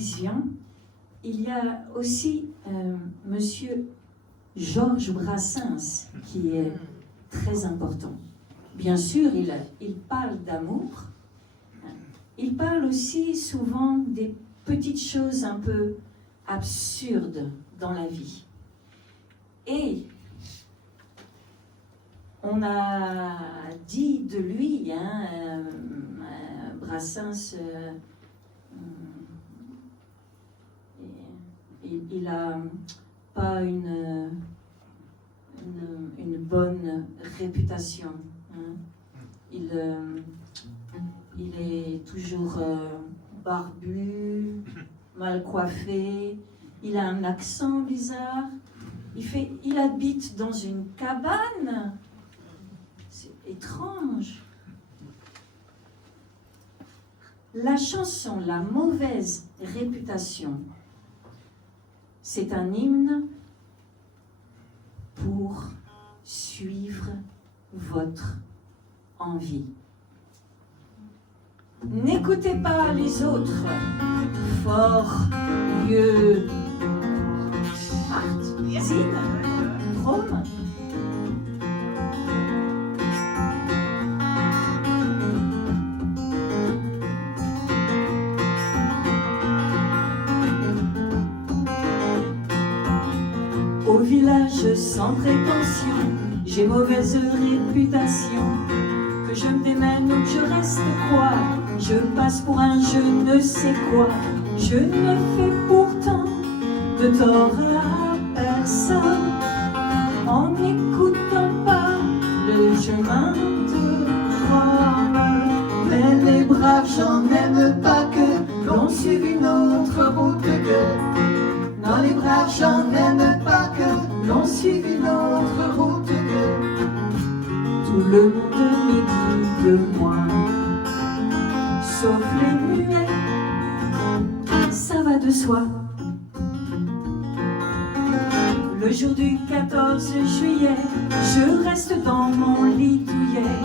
télévision, il y a aussi Monsieur Georges Brassens qui est très important. Bien sûr, il parle d'amour. Il parle aussi souvent des petites choses un peu absurdes dans la vie. Et on a dit de lui, Brassens, il n'a pas une bonne réputation. Il est toujours barbu, mal coiffé, il a un accent bizarre, il habite dans une cabane. C'est étrange. La chanson « La mauvaise réputation », c'est un hymne pour suivre votre envie. N'écoutez pas les autres, fort, vieux, Zine, Rome. Au village sans prétention, j'ai mauvaise réputation. Que je me démène ou que je reste quoi, je passe pour un je ne sais quoi. Je ne fais pourtant de tort à personne en n'écoutant pas le chemin de Rome. Mais les braves gens n'aiment pas que l'on suive une autre route que. Non, les braves gens n'aiment pas que l'on suive une autre route que. Tout le monde me dit de moi, sauf les muets, ça va de soi. Le jour du 14 juillet, je reste dans mon lit douillet.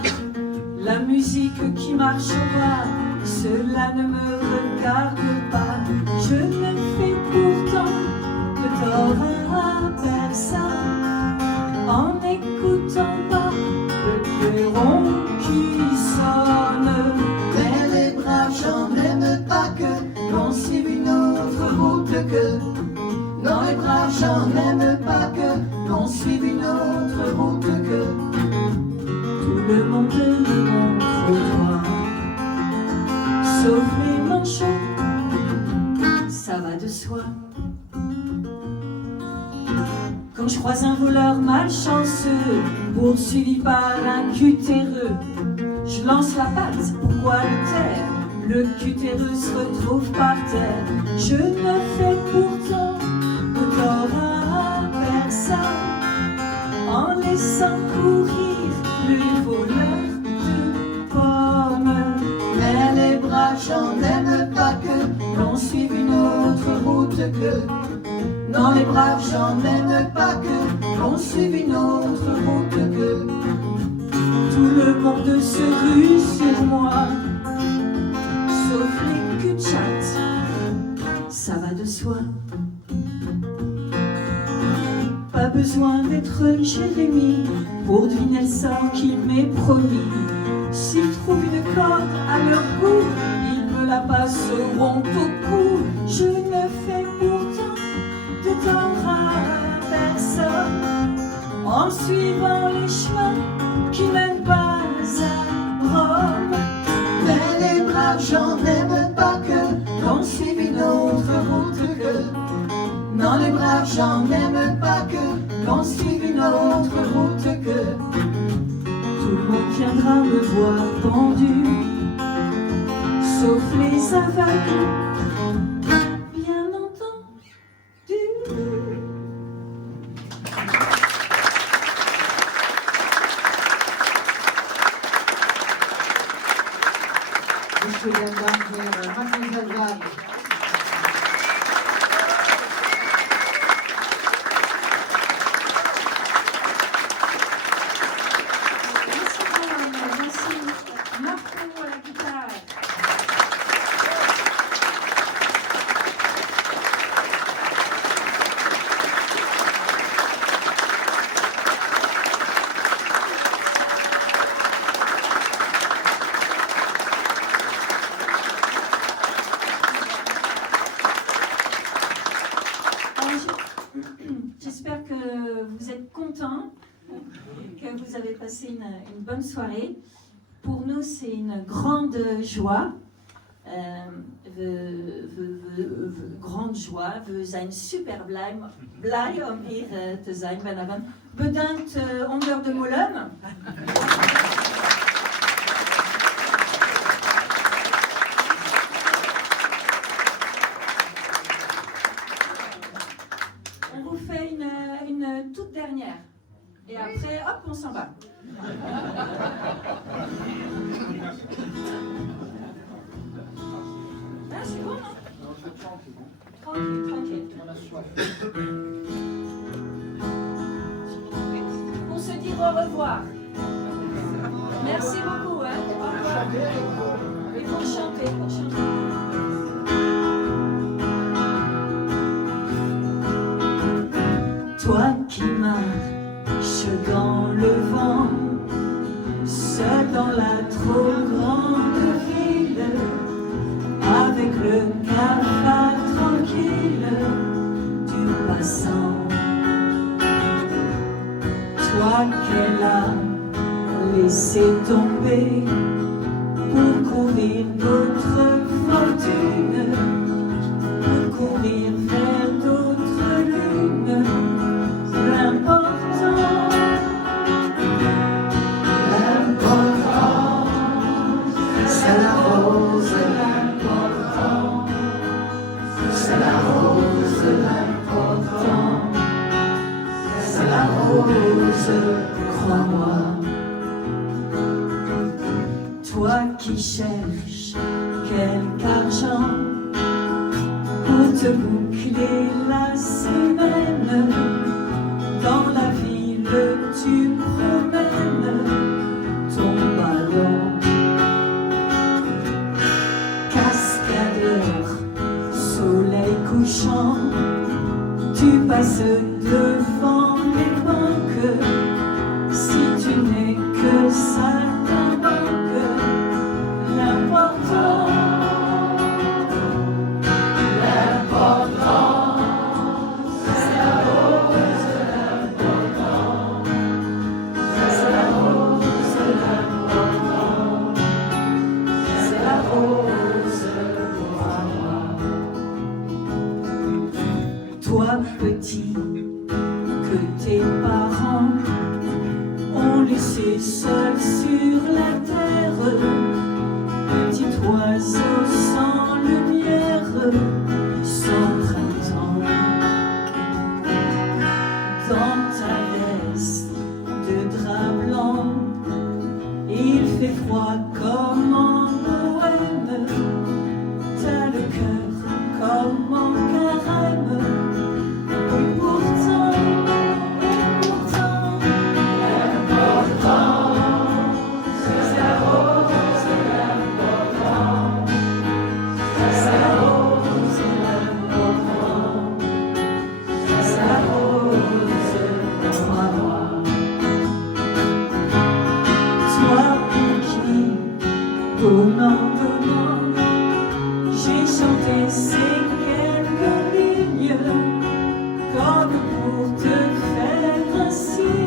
La musique qui marche au bas, cela ne me regarde pas. Je ne fais pourtant de tort à personne en n'écoutant pas le clairon qui sonne. Mais les braves gens n'aiment pas que l'on suive une autre route que. Non, les braves gens n'aiment pas que l'on suive une autre route que. Tout le monde nous montre au doigt, sauf les manchots, ça va de soi. Quand je croise un voleur malchanceux, poursuivi par un cutéreux, je lance la patte, pourquoi le taire? Le cutéreux se retrouve par terre. Je ne fais pourtant de tort à personne en laissant courir les voleurs de pommes. Mais les braves gens n'aiment pas que l'on suive une autre route que. Non, les braves gens n'aiment pas que l'on suive une autre route que. Tout le monde se rue sur moi, sauf les cul-de-chat, ça va de soi. Pas besoin d'être Jérémie pour deviner le sort qu'il m'est promis. S'ils trouvent une corde à leur goût, ils me la passeront au cou. Je ne fais pourtant de tort à personne en suivant les chemins qui mènent pas à Rome. Mais les braves gens n'aiment pas que l'on suive une autre route que. Non, les braves gens n'aiment pas que l'on suive une autre route que. Tout le monde viendra me voir pendu, sauf les aveugles, bien entendu. Monsieur Dank, Mademoiselle Vague. j'espère que vous êtes contents, que vous avez passé une bonne soirée. Pour nous, c'est une grande joie. Grande joie. We zijn super blij om hier te zijn vanavond. Bedankt onder de molen. On vous fait une toute dernière. Et après, hop, on s'en va. Ah, c'est bon, non? Tranquille, tranquille. On se dit au revoir. Merci beaucoup. Hein. Au revoir. Et pour chanter, pour chanter. Toi qui marches dans le vent, seul dans la trop grande ville, avec le cafard tranquille du passant. Toi qu'elle a laissé tomber pour courir d'autres fortunes, pour courir vers d'autres lunes. Crois-moi, toi qui cherches quelque argent pour te boucler la semaine, dans la ville tu promènes ton ballon. Cascadeur, soleil couchant, tu passes devant les banques. Si tu n'es que saltimbanque, l'important, c'est la rose, l'important, c'est la rose, l'important, c'est la rose pour moi. Toi petit, que tes parents ont laissé seul sur la terre, petit oiseau sans lumière, sans printemps. Dans ta veste de drap blanc, il fait froid comme en Bohême, t'as le cœur comme en Carême. Et pourtant, j'ai chanté ces quelques lignes comme pour te faire un signe.